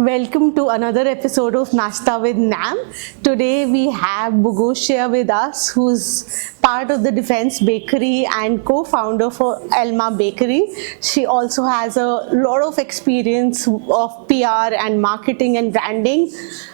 Welcome to another episode of Nasta with Nam. Today we have Bogusia with us, who's part of the Defense Bakery and co-founder for Alma Bakery. She also has a lot of experience of PR and marketing and branding,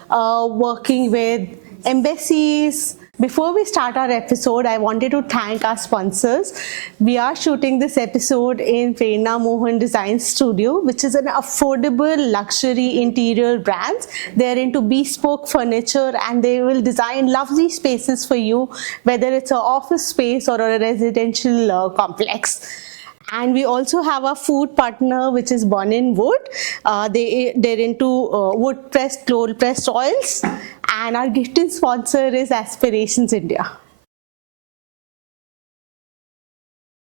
working with embassies. Before we start our episode, I wanted to thank our sponsors. We are shooting this episode in Prerna Mohan Design Studio, which is an affordable luxury interior brand. They're into bespoke furniture and they will design lovely spaces for you, whether it's an office space or a residential complex. And we also have a food partner, which is Born in Wood. They're into wood pressed, cold pressed oils. And our gifting sponsor is Aspirations India.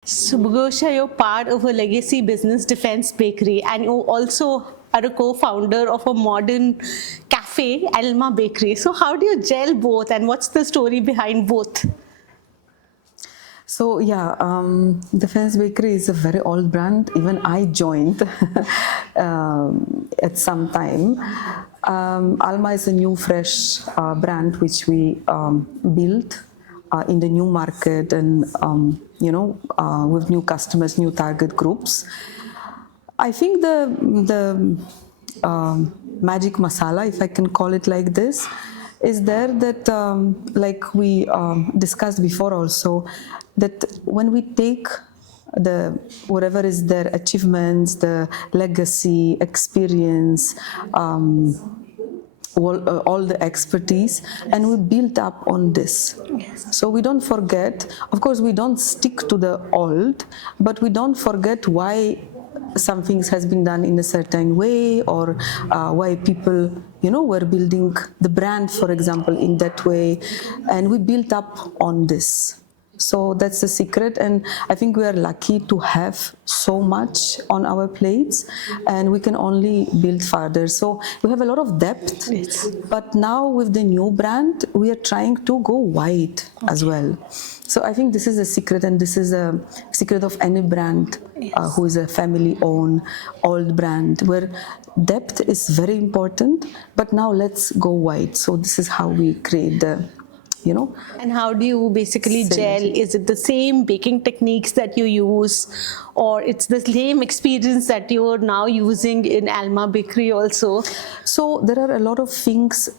So Bogusia, you're part of a legacy business, Defense Bakery, and you also are a co-founder of a modern cafe, Alma Bakery. So how do you gel both, and what's the story behind both? So Defense Bakery is a very old brand. Even I joined at some time. Alma is a new, fresh brand which we built in the new market and with new customers, new target groups. I think the magic masala, if I can call it like this, is there that like we discussed before also, that when we take whatever is their achievements, the legacy, experience, all the expertise, and we build up on this. Yes. So we don't forget, of course we don't stick to the old, but we don't forget why some things has been done in a certain way, or why people were building the brand, for example, in that way, and we built up on this. So that's the secret, and I think we are lucky to have so much on our plates, and we can only build further. So we have a lot of depth, yes. But now with the new brand, we are trying to go wide as well. So I think this is a secret, and this is a secret of any brand who is a family-owned, old brand, where depth is very important, but now let's go wide. So this is how we create the And how do you basically gel? Is it the same baking techniques that you use, or it's the same experience that you are now using in Alma Bakery also? So there are a lot of things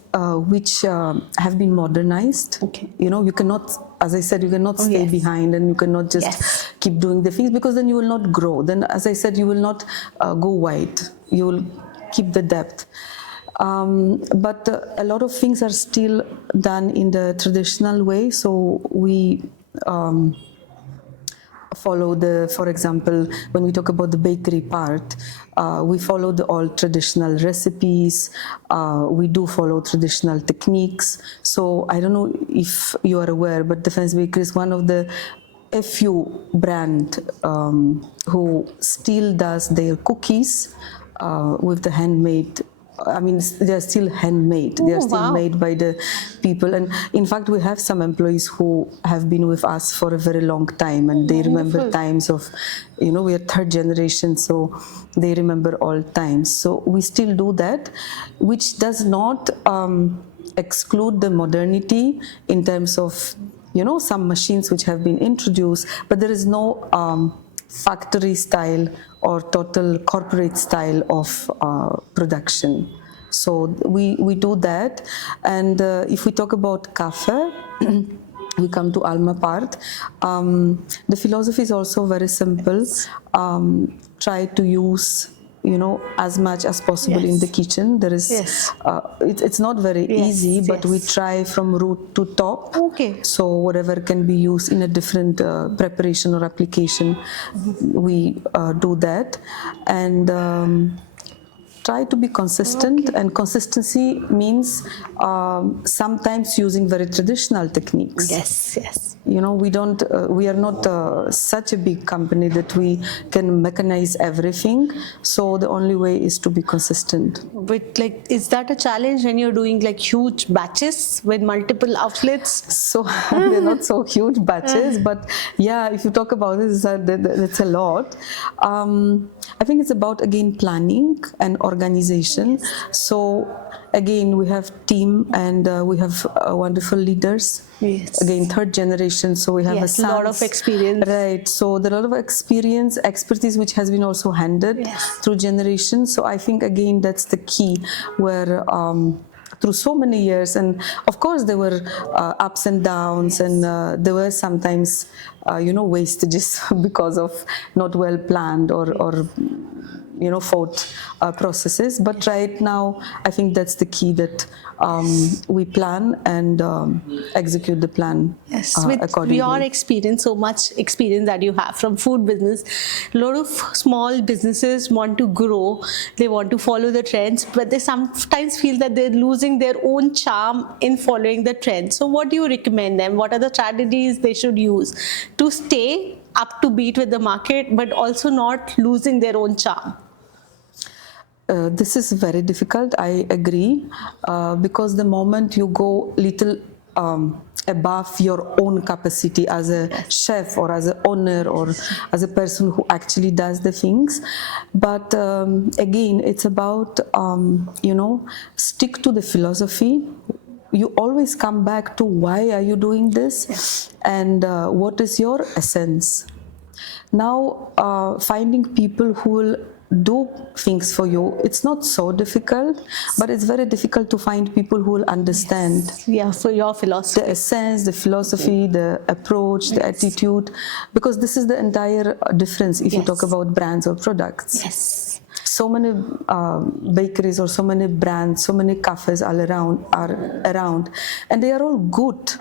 which have been modernized. Okay. You cannot, as I said, you cannot stay behind, and you cannot just keep doing the things, because then you will not grow. Then, as I said, you will not go wide. You will keep the depth. But a lot of things are still done in the traditional way. So we follow for example, when we talk about the bakery part, we follow the old traditional recipes. We do follow traditional techniques. So I don't know if you are aware, but Defense Bakery is one of the few brand who still does their cookies with the handmade. I mean, they are still handmade. They are still made by the people. And in fact, we have some employees who have been with us for a very long time, and they remember times of, we are third generation, so they remember all times. So we still do that, which does not exclude the modernity in terms of, some machines which have been introduced, but there is no factory style or total corporate style of production. So we do that. And if we talk about cafe, we come to Alma part. The philosophy is also very simple. Try to use as much as possible in the kitchen. There is, it's not very easy, but we try from root to top. Okay. So whatever can be used in a different preparation or application, we do that. And try to be consistent, and consistency means sometimes using very traditional techniques. Yes. We are not such a big company that we can mechanize everything. So the only way is to be consistent. But like, is that a challenge when you're doing like huge batches with multiple outlets? So they're not so huge batches, but yeah, if you talk about this, that's a lot. I think it's about, again, planning and organization. So again, we have team and we have wonderful leaders. Yes. Again, third generation, so we have Yes, a a lot of experience. Right, so there are a lot of experience, expertise, which has been also handed Yes. through generations. So I think, again, that's the key, where through so many years, and of course there were ups and downs, and there were sometimes wastages because of not well planned or thought processes. But right now, I think that's the key, that we plan and execute the plan With accordingly. your experience, so much experience that you have from food business, a lot of small businesses want to grow, they want to follow the trends, but they sometimes feel that they're losing their own charm in following the trends. So what do you recommend them? What are the strategies they should use to stay up to beat with the market, but also not losing their own charm? This is very difficult, I agree, because the moment you go little above your own capacity as a chef or as an owner or as a person who actually does the things. But again, it's about, stick to the philosophy. You always come back to why are you doing this, and what is your essence. Now, finding people who will do things for you, it's not so difficult, but it's very difficult to find people who will understand For your philosophy. the essence, the philosophy, the approach, the attitude, because this is the entire difference if you talk about brands or products. Yes. So many bakeries or so many brands, so many cafes are around, and they are all good.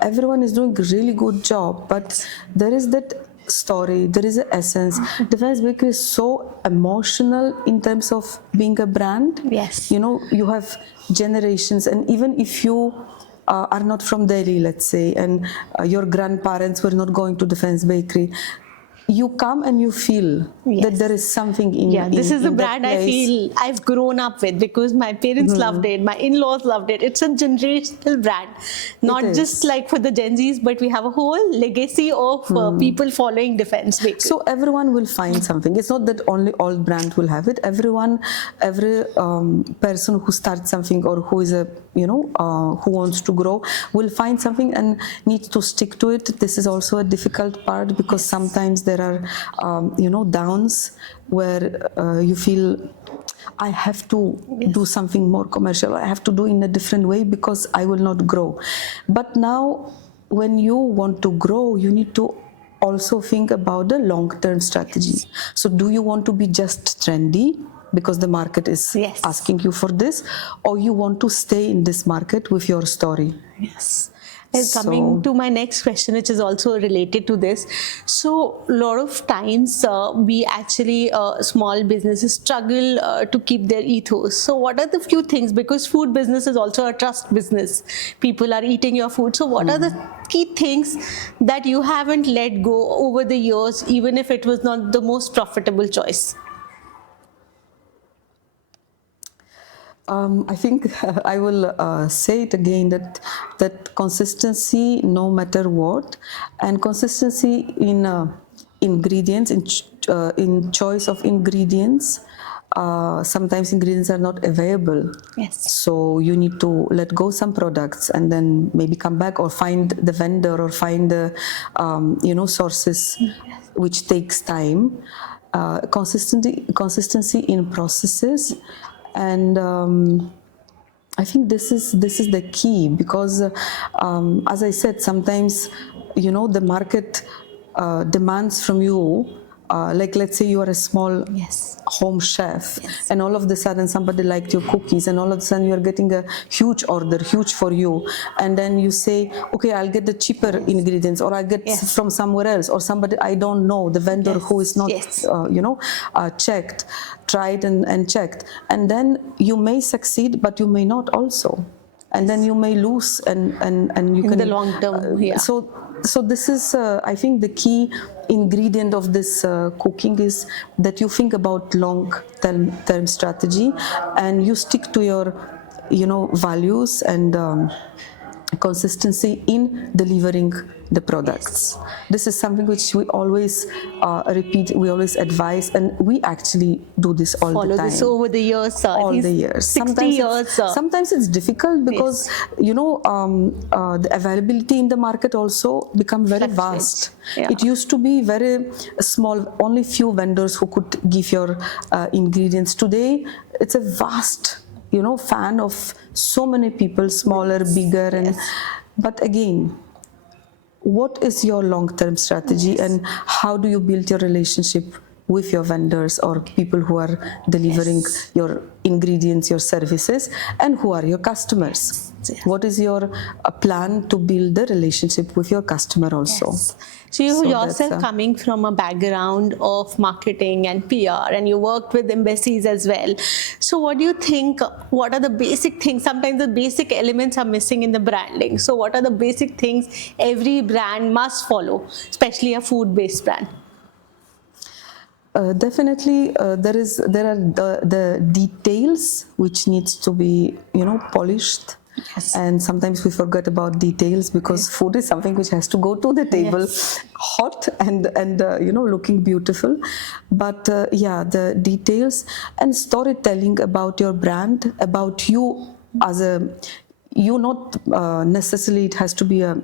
Everyone is doing a really good job, but there is that story, there is an essence. Defense Bakery is so emotional in terms of being a brand. Yes. You have generations, and even if you are not from Delhi, let's say, and your grandparents were not going to Defense Bakery, you come and you feel that there is something in this is the in that brand I place. feel I've grown up with, because my parents loved it, my in-laws loved it. It's a generational brand, not just like for the Gen Zs, but we have a whole legacy of people following Defense Bakery. So everyone will find something. It's not that only all brands will have it. Every person who starts something or who is who wants to grow will find something and needs to stick to it. This is also a difficult part, because sometimes there are downs where you feel, I have to do something more commercial, I have to do in a different way because I will not grow. But now when you want to grow, you need to also think about the long-term strategy. So do you want to be just trendy because the market is asking you for this, or you want to stay in this market with your story? Yes. And coming to my next question, which is also related to this. So a lot of times we actually, small businesses struggle to keep their ethos. So what are the few things, because food business is also a trust business. People are eating your food. So what are the key things that you haven't let go over the years, even if it was not the most profitable choice? I think I will say it again, that consistency no matter what, and consistency in ingredients, in choice of ingredients. Sometimes ingredients are not available. Yes. So you need to let go some products and then maybe come back, or find the vendor, or find the sources, which takes time. Consistency in processes. And I think this is the key, because as I said, sometimes the market demands from you, like let's say you are a small home chef, and all of a sudden somebody liked your cookies, and all of a sudden you are getting a huge order, huge for you, and then you say, okay, I'll get the cheaper ingredients, or I'll get from somewhere else, or somebody I don't know, the vendor who is not tried and checked, and then you may succeed, but you may not also, and then you may lose, and you in can the long term. So so this is, I think, the key ingredient of this cooking is that you think about long-term strategy, and you stick to your, values and consistency in delivering the products. This is something which we always repeat, we always advise, and we actually do this all the Follow time. this over the years, sir. All the years. 60 years, sir. Sometimes it's difficult because the availability in the market also become very vast. Yeah. It used to be very small, only few vendors who could give your ingredients. Today, it's a vast, fan of so many people, smaller, bigger, and but again, what is your long-term strategy, and how do you build your relationship with your vendors or people who are delivering your ingredients, your services, and who are your customers? What is your plan to build the relationship with your customer also? So you So yourself that's, coming from a background of marketing and PR, and you worked with embassies as well. So what do you think, what are the basic things? Sometimes the basic elements are missing in the branding. So what are the basic things every brand must follow, especially a food-based brand? Definitely, there are the details which needs to be polished. Yes. And sometimes we forget about details because food is something which has to go to the table hot and looking beautiful. But the details and storytelling about your brand, about you as a, not necessarily it has to be a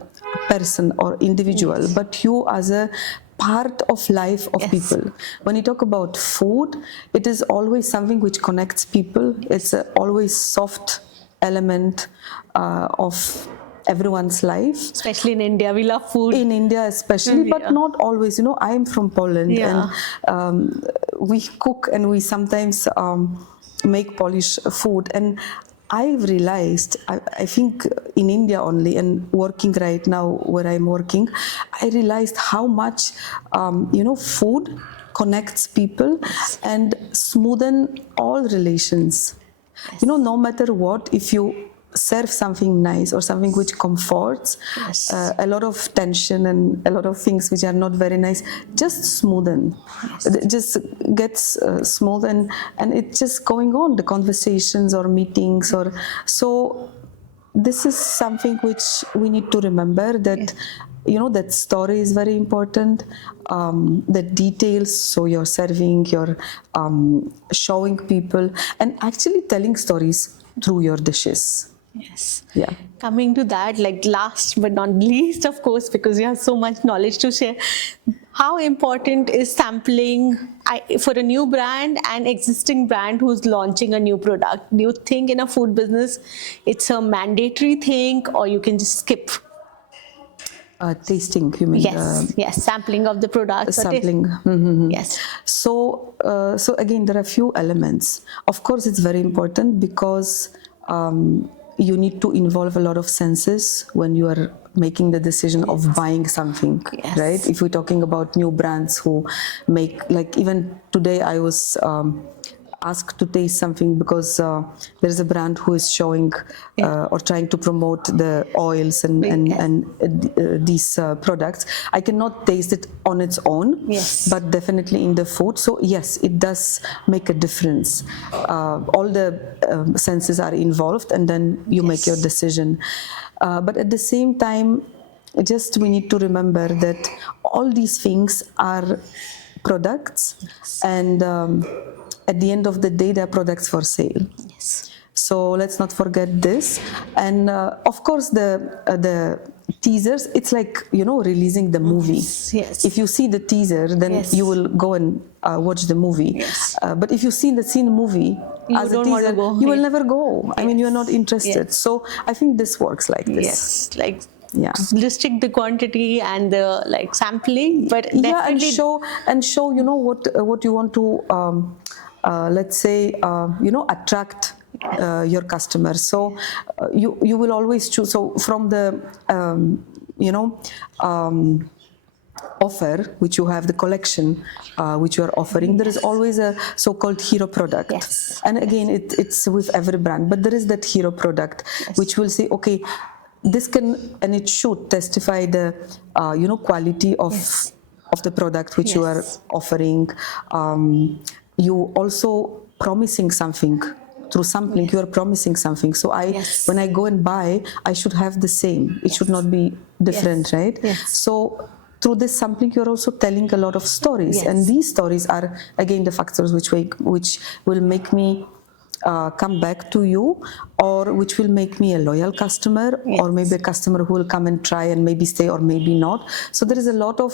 person or individual, but you as a part of life of people. When you talk about food, it is always something which connects people. It's always soft element of everyone's life. Especially in India, we love food. In India especially, but not always. I am from Poland, and we cook and we sometimes make Polish food. And I've realized, I think in India only, and working right now where I'm working, I realized how much, food connects people and smoothen all relations. No matter what, if you serve something nice or something which comforts, a lot of tension and a lot of things which are not very nice just smoothen. It just gets smooth, and it's just going on, the conversations or meetings, or so this is something which we need to remember, that that story is very important, the details, so you're serving, you're showing people and actually telling stories through your dishes. Yes. Yeah. Coming to that, like last but not least, of course, because you have so much knowledge to share, how important is sampling for a new brand and existing brand who's launching a new product? Do you think in a food business it's a mandatory thing, or you can just skip? Tasting, you mean? Yes, sampling of the product. Sampling. Yes. So again, there are a few elements. Of course, it's very important because you need to involve a lot of senses when you are making the decision of buying something, right? If we're talking about new brands who make, like even today I was asked to taste something because there is a brand who is showing or trying to promote the oils and these products. I cannot taste it on its own, but definitely in the food. So yes, it does make a difference. All the senses are involved, and then you make your decision. But at the same time, we need to remember that all these things are products, and at the end of the day, they're products for sale. So let's not forget this. And of course, the teasers, it's like, releasing the movie. If you see the teaser, then you will go and watch the movie. But if you see the movie as a teaser, you will never go. I mean, you're not interested. So I think this works like this. Restrict the quantity and the sampling, but definitely and show what you want to let's say attract your customers. So you will always choose. So from the offer which you have, the collection which you are offering, there is always a so-called hero product. And again, it's with every brand, but there is that hero product which will say, okay, this can and it should testify the quality of the product which you are Yes. offering. You also promising something through sampling. You are promising something. So Yes. when I go and buy, I should have the same. It should not be different, Yes. right? Yes. So through this sampling, you're also telling a lot of stories, Yes. and these stories are again the factors which will make me come back to you, or which will make me a loyal customer, or maybe a customer who will come and try and maybe stay or maybe not. So there is a lot of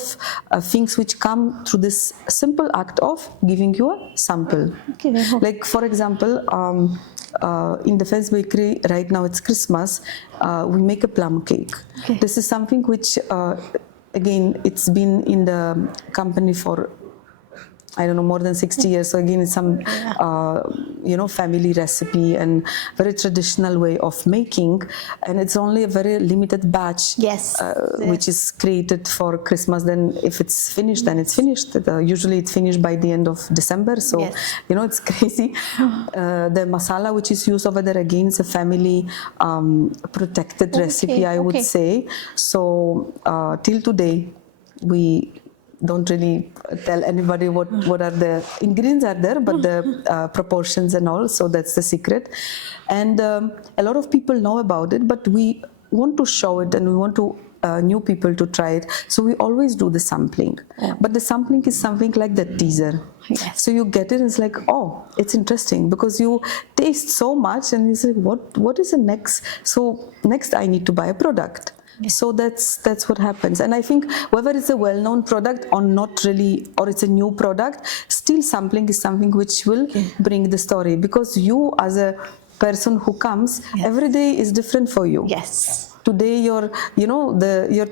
things which come through this simple act of giving you a sample. Okay. Like for example, in Defense Bakery right now it's Christmas, we make a plum cake. Okay. This is something which again it's been in the company for I don't know, more than 60 years. So again, it's some, family recipe and very traditional way of making. And it's only a very limited batch, Yes. which is created for Christmas. Then if it's finished, then it's finished. Usually it's finished by the end of December. So, Yes. It's crazy. The masala, which is used over there, again, is a family protected recipe, I would say. So till today, we don't really tell anybody what are the ingredients are there, but the proportions and all. So that's the secret. And a lot of people know about it, but we want to show it and we want to new people to try it. So we always do the sampling. But the sampling is something like the teaser. Yes. So you get it and it's like, oh, it's interesting because you taste so much and you say, what is the next? So next I need to buy a product. So that's what happens. And I think whether it's a well-known product or not really, or it's a new product, still sampling is something which will bring the story, because you as a person who comes, every day is different for you. Yes. Today your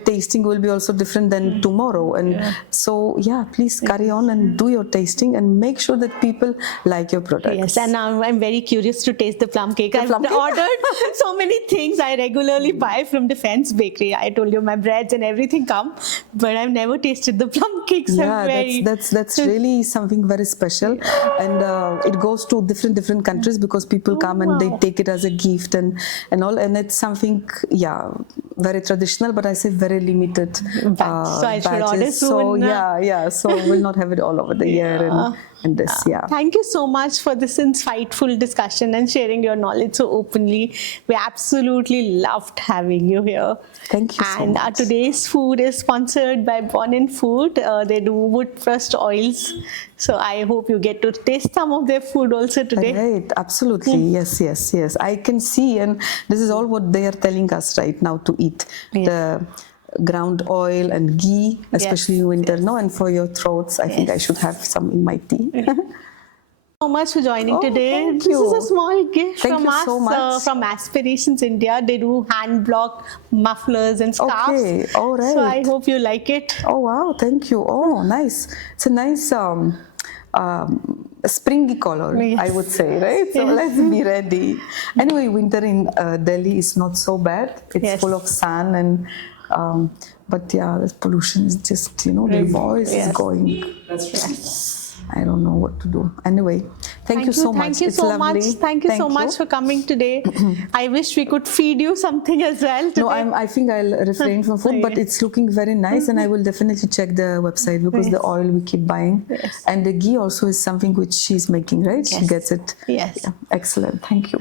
tasting will be also different than tomorrow, and so please carry on and do your tasting and make sure that people like your product. Yes, and now I'm very curious to taste the plum cake. I've ordered so many things. I regularly buy from Defense Bakery. I told you my breads and everything come, but I've never tasted the plum cakes. That's really something very special, and it goes to different countries because people come and they take it as a gift and all, and it's something very traditional, but I say very limited batch. So I should order soon. So so we'll not have it all over the year and this. Thank you so much for this insightful discussion and sharing your knowledge so openly. We absolutely loved having you here. Thank you so much. And today's food is sponsored by Born in Food. They do wood pressed oils. So I hope you get to taste some of their food also today. Right, absolutely. Yes. I can see, and this is all what they are telling us right now to eat. The ground oil and ghee, especially in winter, and for your throats, I think I should have some in my tea. So much for joining today. Thank this you. is a small gift Thank from you us so much. from Aspirations India. They do hand block mufflers and scarves. Okay, all right. So I hope you like it. Oh wow, thank you. Oh, nice. It's a nice springy color, I would say, right? So let's be ready. Anyway, winter in Delhi is not so bad. It's full of sun and but the pollution is just, the voice is going. That's right. I don't know what to do. Anyway, thank you so much. Thank you it's so lovely. much. Thank you so much for coming today. I wish we could feed you something as well today. No, I think I'll refrain from food, but it's looking very nice, and I will definitely check the website because the oil we keep buying. And the ghee also is something which she's making, right? She gets it. Yes. Excellent. Thank you.